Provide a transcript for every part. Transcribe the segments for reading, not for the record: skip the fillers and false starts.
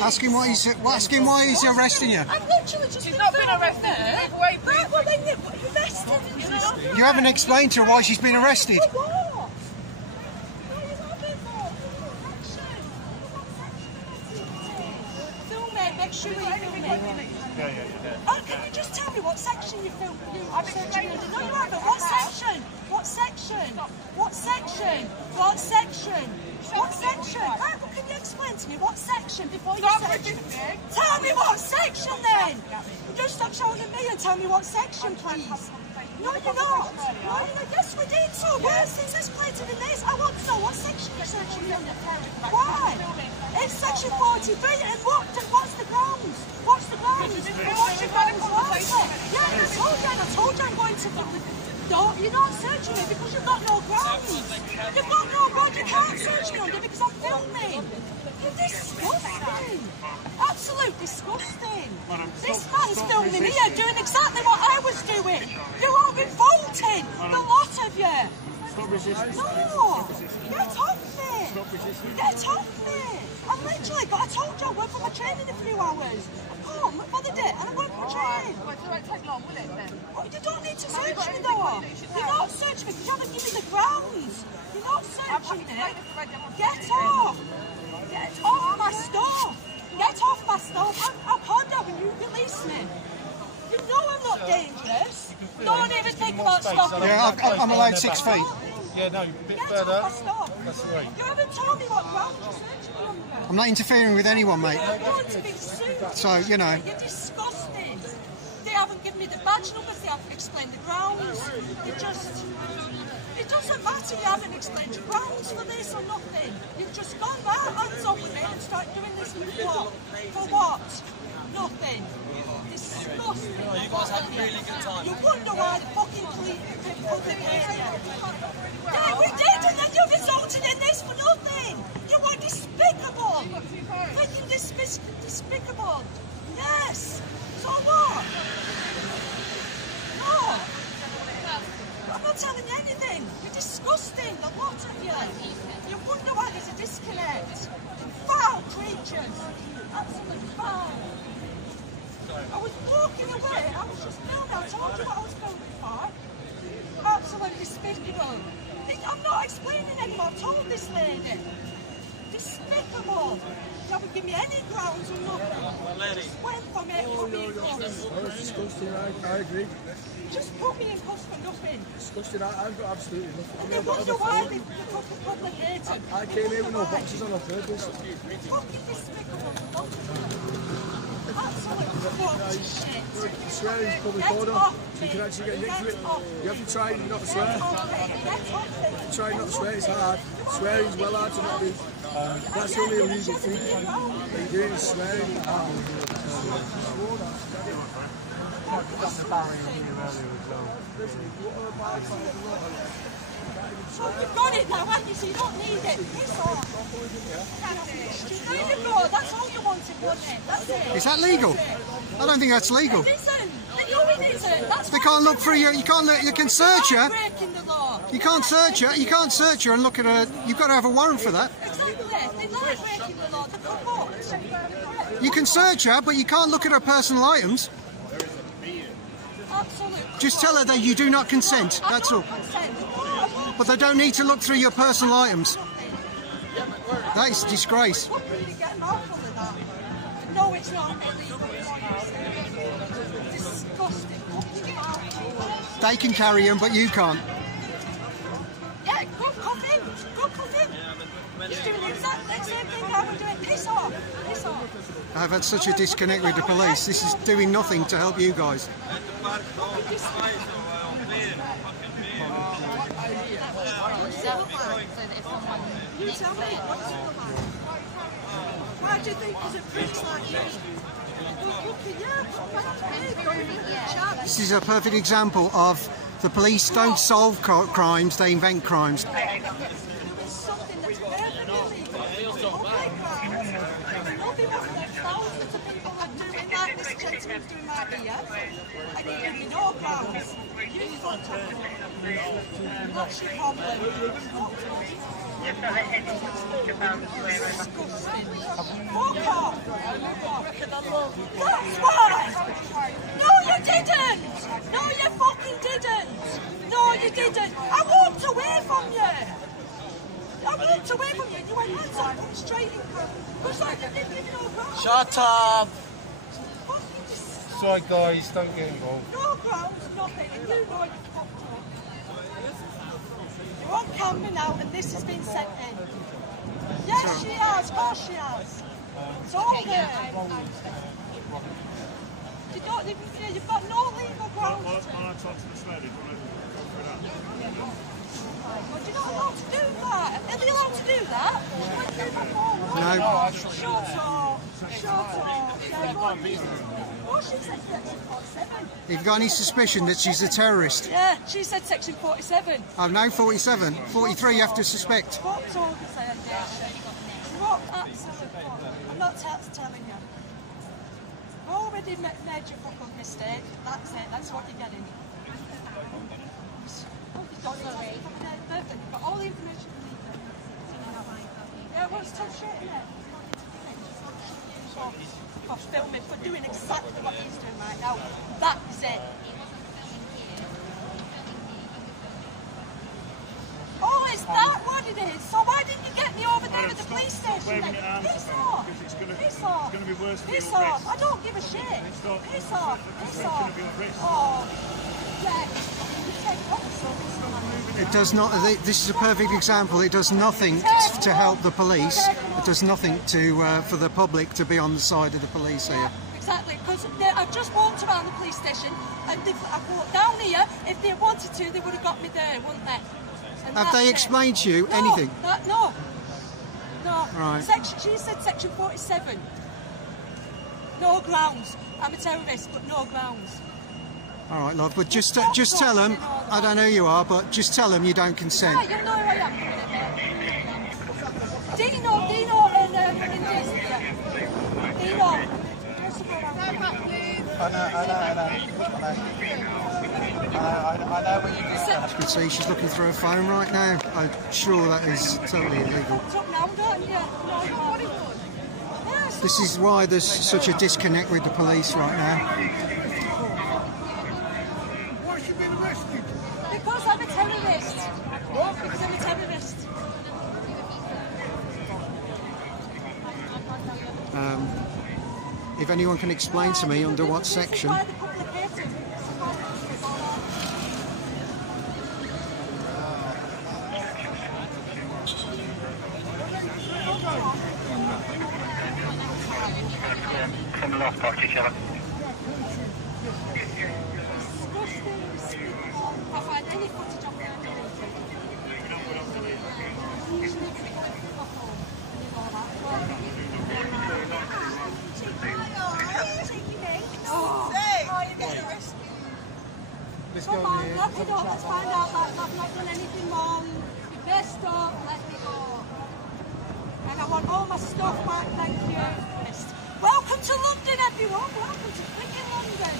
Ask him why he's arresting you. I've literally just She's not been arrested. Right, well then you're arrested. You haven't explained to her why she's been arrested. For what? No, you're not being for action. Film it, make sure you film it. Oh, can you just tell me what section you filmed? I've been searching under. No, you haven't. What section? What section? What section? What section? What section? Right, well, can you explain to me what section before you search? Tell me what section then! Just stop shouting at me and tell me what section, please. No, you're not. No, you're not. Yes, we did. So, where is this plated in this? I want to know what section you're searching under. Why? It's section 43, and what's the grounds? What's the grounds? What's your grounds for answer? Yeah, I told you I'm going to No, you're not searching me because you've got no grounds. You've got no grounds. You can't search me under because I'm filming. You're disgusting. Absolute disgusting. This man's filming here doing exactly what I was doing. You're all revolting, the lot of you. Stop resisting. No, get off me. Stop resisting. Get off me. I'm literally, but I told you I went for my training in a few hours. I've come for the day and I'm going for my training. Well, it won't take long, will it then? Oh, you don't need to search me though. You're not searching me because you haven't given me the grounds. You're not searching me. Get off. Get off my stuff. Get off my stuff. I'll calm down when you release me. You know I'm not dangerous. Don't even think about stopping. Yeah, I'm allowed 6 feet. Yeah, no, you're a bit Get further. off my stuff. That's right. You haven't told me what ground you're searching me under. I'm not interfering with anyone, mate. I'm going to be sued. So, you know. You're disgusting. They haven't given me the badge numbers, they haven't explained the grounds. It doesn't matter, you haven't explained your grounds for this or nothing. You've just gone right hands up with me and started doing this for what? For what? Nothing. Disgusting. You guys had a really good time. You wonder why the fucking public hate you. Yeah, we did, and then you resulted in this for nothing. You were despicable. Freaking despicable. Yes. So what? No. I'm not telling you anything. You're disgusting, the lot of you. You wonder why there's a disconnect. Foul creatures. Absolutely foul. I was walking away. I was just filming. I told you what I was filming for. Absolutely despicable. I'm not explaining anymore. I've told this lady. Despicable. You haven't given me any grounds or nothing. Just went for me. Put me in cuffs. It's disgusting, I agree. Just put me in cuffs for nothing. Disgusting, I've got absolutely nothing. And they wonder why the fucking public hates it. I came here with no boxes on purpose. Fucking despicable. Absolute bullshit. Swearing is public order. You can actually get nicked for it. You have to try not to swear. Try not to swear, it's hard. Swearing is well hard to not do. That's the only illegal thing that you're doing is swearing. Oh, you've got it now, haven't you? So you don't need it. Piss off. There you go. That's all you wanted, wasn't it? That's it. Is that legal? I don't think that's legal. It isn't. No, it isn't. That's They can't look through you. You can't look. You can search her. breaking the law. You can't search her. You can't search her and look at her. You've got to have a warrant for that. Exactly. They like breaking the law. They're corrupt. You can search her, but you can't look at her personal items. Absolutely. Just tell her that you do not consent. That's all. But they don't need to look through your personal items. That is a disgrace. What can you get an awful of that? No, it's not illegal. Disgusting. They can carry him, but you can't. Yeah, go come in. Go come in. He's doing the exact same thing I was doing. Piss off. Piss off. I've had such a disconnect with the police. This is doing nothing to help you guys. You tell me, what's it like? Why do you think there's a prince like you? This is a perfect example of the police don't solve crimes, they invent crimes. Something that's perfectly illegal. Public crimes. Nothing was like thousands of people are doing like this gentleman. Snoop's doing right here, and you give me no grounds. You fucked up. What's your problem? Disgusting. Fuck off. That's why. No, you didn't. No, you fucking didn't. No, you didn't. I walked away from you. I walked away from you and you went, hands up, come straight in. Because I didn't give you no grounds. Shut up! Fucking disgusting. Sorry guys, don't get involved. No grounds, nothing, and you know you fucked up. You're on camera now and this has been sent in. Yes, she has, of course she has. It's okay. You've got no legal grounds. When I talk to the lady, do you want to go through that? Well, you're not allowed to do that. Are they allowed to do that? No. Shut up. Shut up. Yeah, you are reason. Oh, she said section 47. You've got any suspicion that she's a terrorist? Yeah, she said section 47. Oh, no, 47. 43 you have to suspect. What organisation? What absolute fuck. I'm not telling you. I've already made your fucking mistake. That's it. That's what you're getting. You've got perfect. You've got all the information you need. Yeah, well, it's tough shit, isn't it? For filming, for doing exactly what he's doing right now. That is it. Oh, is that what it is? So why didn't you get me over there at the police station then? Piss off! Piss off! It's going to be worse for Piss your off! wrist. I don't give a shit! Stop. Piss off! Piss It's off! going to be your wrist. Oh, yeah. You take officers. It does not. This is a perfect example. It does nothing to help the police. It does nothing to for the public to be on the side of the police here. Exactly, because I've just walked around the police station and I've walked down here. If they wanted to, they would have got me there, wouldn't they? And Have they that's it. explained to you No, anything? No. Right. She said section 47. No grounds. I'm a terrorist, but no grounds. All right, love. But just tell them. I don't know who you are, but just tell them you don't consent. Yeah, you know who I am. Dino, and this. Dino. I know what you mean. You can see she's looking through her phone right now. I'm sure that is totally illegal. This is why there's such a disconnect with the police right now. Why is she being arrested? Because I'm a terrorist. What? Because I'm a terrorist. If anyone can explain to me under what section. From the last part, each other. I'll find any footage of them. Come on, let me go. Let's find out that I've not done anything wrong. You messed up, let me go. And I want all my stuff back, thank you. Welcome to London, everyone. Welcome to freaking London.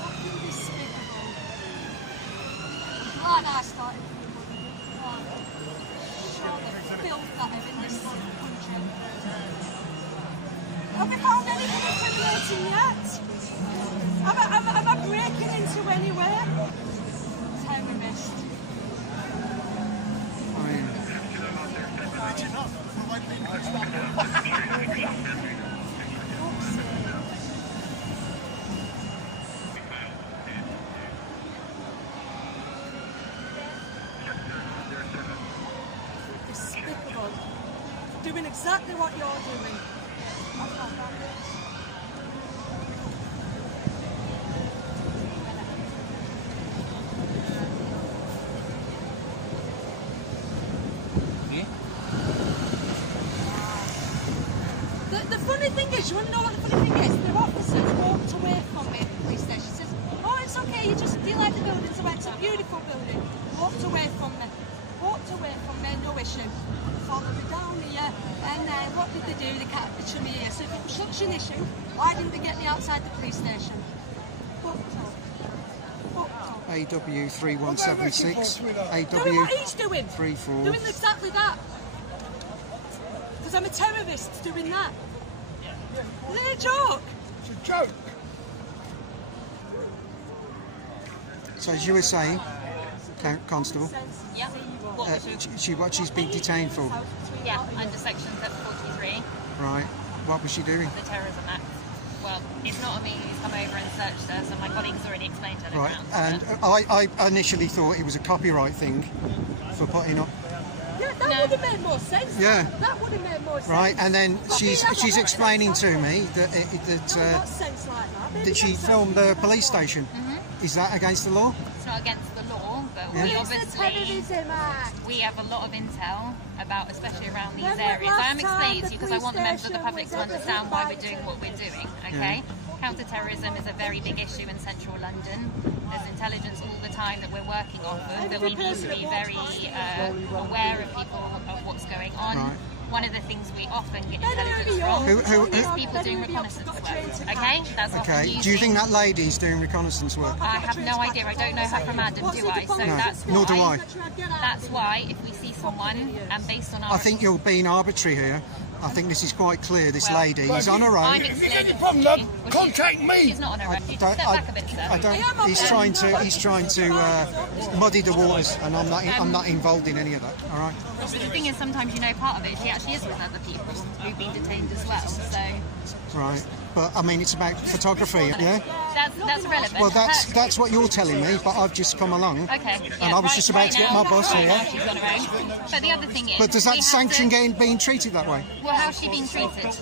Fucking despicable. Glad I started with money. Show the filth that are in this country. Have we found anything incriminating yet? Am I breaking into anywhere? Terrorist. Despicable. Doing exactly what you're doing. The funny thing is, you want to know what the funny thing is? The officers walked away from me at the police station. Says, oh, it's okay, you like the building, so it's a beautiful building. Walked away from me. walked away from there, no issue. Followed me down here, and then what did they do? They kept picturing me here. So if it was such an issue, why didn't they get me outside the police station? AW 3176. Doing AW what he's doing. 34. Doing exactly that. Because I'm a terrorist doing that. Is it a joke? It's a joke. So as you were saying, Constable, Yeah. what she's been detained for, Yeah, under section 43, right? What was she doing? the Terrorism Act. Well, it's not me who's come over and searched her, so my colleagues already explained her. Right, and I initially thought it was a copyright thing for putting up. Yeah, that would have made more sense. Yeah. That would have made more sense. Right, and then she's explaining to me that Not sense like that. that she filmed the police station. Is that against the law? It's not against the law, but Yeah. we It's the obviously Terrorism Act. we have a lot of intel about, especially around these When areas. I am last time explaining the to you because I want the members of the police public to station understand was why we're invited? doing what we're doing. Okay, counter-terrorism is a very big issue in central London. There's intelligence all the time that we're working off of, that we need to be very aware of people of what's going on. Right. One of the things we often get intelligence from is people doing reconnaissance work. Okay, that's often Okay. using. Do you think that lady's doing reconnaissance work? I have no idea. I don't know her from Adam, do I? So that's Nor do why. I. That's why if we see someone and based on our I think you're being arbitrary here. I think this is quite clear. This Well, lady is on her I'm own. If you get any explaining problem, to love, you. Well, contact me. She's not on her own. Step Don't- back a bit, sir. I don't. He's trying to muddy the waters, and I'm not involved in any of that. All right. But the thing is, sometimes you know part of it. She actually is with other people who've been detained as well. So Right. But I mean, it's about photography, yeah. that's relevant. Well, that's what you're telling me, but I've just come along. Okay. And I was just about to get my boss right here. now she's on her own. But the other thing is. But does we that have sanction to- being treated that way? Well, how's she being treated?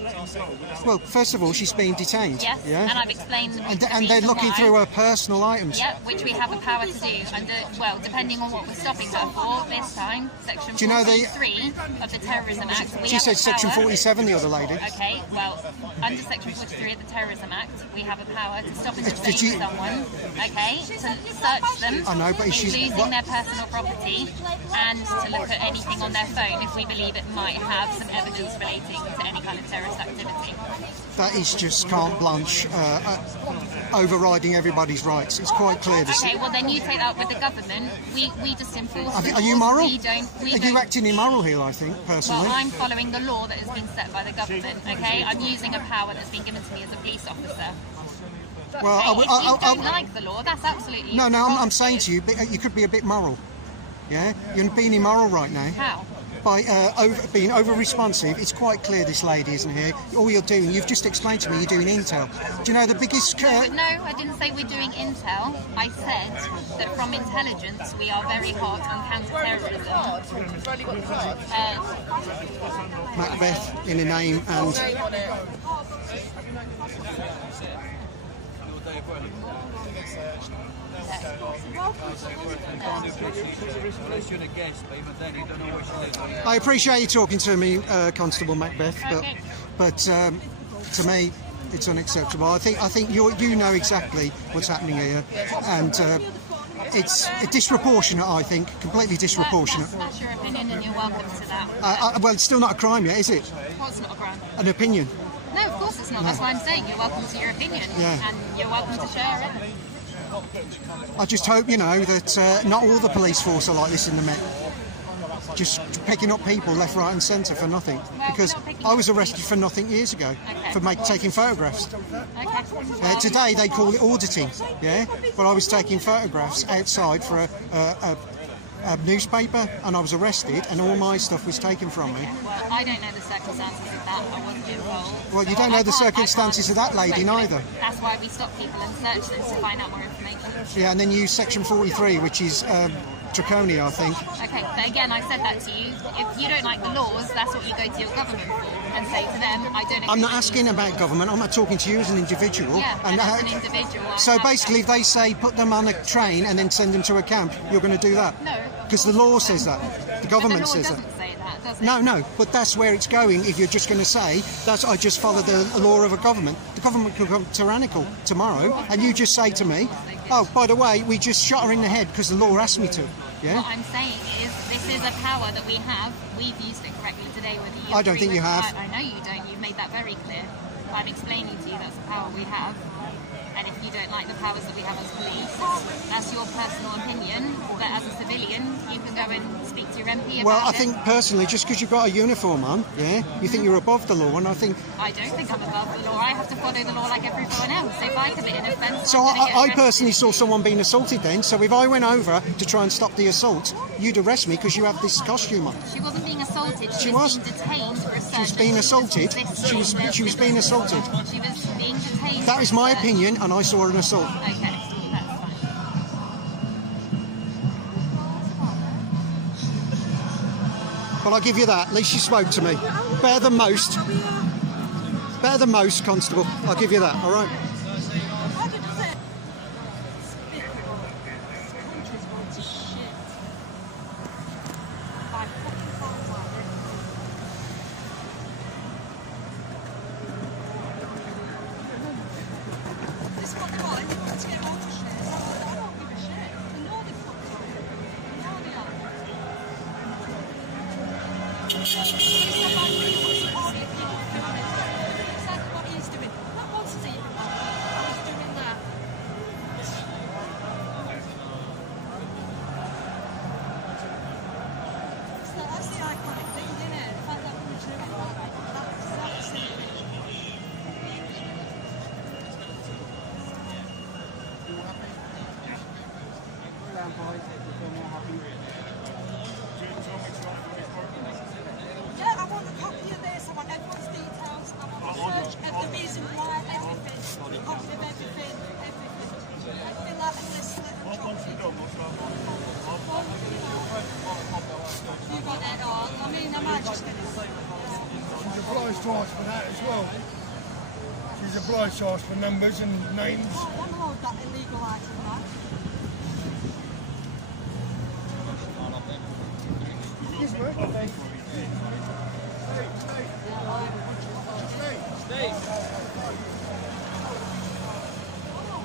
Well, first of all, she's being detained. Yes. Yeah. And I've explained. And the they're reason looking why. through her personal items. Yeah, which we have a power to do under, well, depending on what we're stopping her for this time, section Do you know the- 43 of the Terrorism Act. We She have said a section power- 47, the other lady. Okay, well, under section 43 of the Terrorism Act, we have a power to stop and Did detain you- someone, okay, to search them, I know, but she's- including what- their personal property, and to look at anything on their phone if we believe it might have some evidence relating to any kind of terrorist activity. That is just carte blanche, overriding everybody's rights. It's quite clear. This. Okay, well then you take that up with the government. We just enforce the Are you laws. moral? We don't. Are you acting immoral here? I think personally. Well, I'm following the law that has been set by the government, okay? I'm using a power that's been given to me as a police officer. Well, Okay, if you don't I- like the law, that's absolutely... no, wrong I'm of saying to you, you could be a bit moral. Yeah, you're being immoral right now. How? By being over-responsive. It's quite clear this lady isn't here. All you're doing, you've just explained to me, you're doing intel. Do you know the biggest... No, I didn't say we're doing intel. I said that from intelligence, we are very hot on counter-terrorism. Macbeth in a name and... I appreciate you talking to me, Constable Macbeth, Okay. but to me, it's unacceptable. I think you know exactly what's happening here, and it's disproportionate. I think completely disproportionate. That's your opinion, and you're welcome to that. Well, it's still not a crime yet, is it? What's not a crime? An opinion. No, of course it's not. That's why I'm saying you're welcome to your opinion, Yeah. and you're welcome to share it. I just hope you know that not all the police force are like this in the Met. Just picking up people left, right, and centre for nothing. Because I was arrested for nothing years ago for taking photographs. Okay. Today they call it auditing, yeah. But I was taking photographs outside for a newspaper, and I was arrested, and all my stuff was taken from me. Well, I don't know the circumstances of that. I wasn't involved. Well, you So don't know the I can't circumstances of that lady speculate. neither. That's why we stop people and search them to find out more information. Yeah, and then use section 43, which is Draconia, I think. Okay, but again, I said that to you. If you don't like the laws, that's what you go to your government for and say to them, I don't agree. I'm not with asking these about laws. government. I'm not talking to you as an individual. Yeah, and as an individual. I So have basically, if that. they say put them on a train and then send them to a camp, you're going to do that? No. Because the law says that. The government but the law says that. doesn't say that, does it? No, but that's where it's going. If you're just going to say that I just follow the law of a government, the government could become tyrannical tomorrow, and you just say to me, oh, by the way, we just shot her in the head because the law asked me to. Yeah. What I'm saying is, this is a power that we have. We've used it correctly today. Whether you I don't agree think you with- have. I know you don't. You've made that very clear. I'm explaining to you that's the power we have. And if you don't like the powers that we have as police, that's your personal opinion. But as a civilian, you can go and speak to your MP about Well, I it. think personally, just because you've got a uniform on, yeah, you think you're above the law, and I think. I don't think I'm above the law. I have to follow the law like everyone else. So if I commit an offence, So I'm gonna get I arrested. personally saw someone being assaulted then. So if I went over to try and stop the assault, you'd arrest me because you have this costume on. She wasn't being assaulted. She She was. was being detained for a search. She was being assaulted. She was being assaulted. She was being detained. That for is a my search. opinion, and I saw an assault. Okay, that's fine. But I'll give you that. At least you spoke to me. Better than most. Better than most, Constable. I'll give you that. All right. How did you say it? This country's going to shit. By fucking far. This is what they want. They want to get all the shit. I don't give a shit. They know they fucked up. They know they are. It's not about people supporting people. It's exactly what he's doing. Not once a day, he's doing that. That's the iconic thing, isn't it? The fact that we're doing that's the Yeah, I want a copy of this. I want everyone's details. I want a search of the reason why, everything. A copy of everything, everything. Everything like a list that I'm dropping. You got that all. I mean, I might just get it. She's obliged to ask for that as well. She's obliged to ask for numbers and names. Download that illegal item back.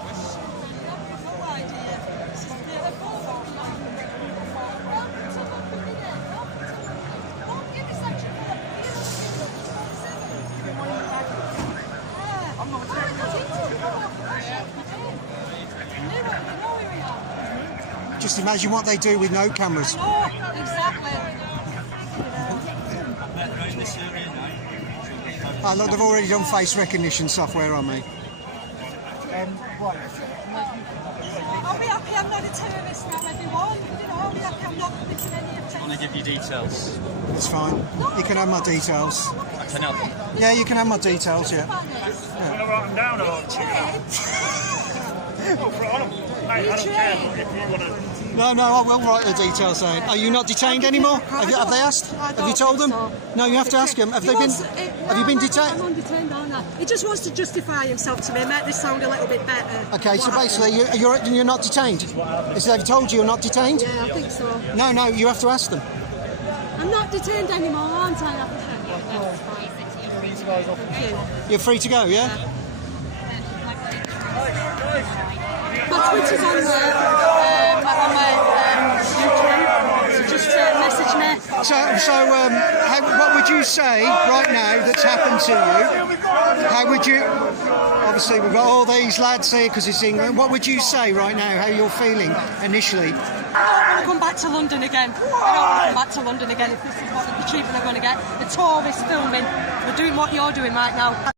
No idea. This is the photo. Don't give me such a I'm not Just imagine what they do with no cameras. exactly. Oh, look, they've already done face recognition software on me. I'll be happy I'm not a terrorist now, everyone. You know, I'll be happy I'm not committing any offence. I want to give you details. It's fine. You can have my details. I can help you. Yeah, you can have my details, yeah. Want to write them down or? Oh, for on them. Mate, I don't care, but if you want to... No, I will write the details down. Are you not detained anymore? Have they asked? Have you told them? No, you have to ask them. Have you been detained? I'm undetained, aren't I? He just wants to justify himself to me, make this sound a little bit better. Okay, so basically you're not detained. Is they've told you you're not detained? Yeah, I think so. No, you have to ask them. I'm not detained anymore, aren't I? You're free to go, yeah? My Twitter's on there, on my YouTube, so just message me. So what would you say right now that's happened to you? How would you... Obviously, we've got all these lads here because it's England. What would you say right now, how you're feeling initially? I don't want to come back to London again. I don't want to come back to London again if this is what the treatment I'm going to get. The tourists filming. They're doing what you're doing right now.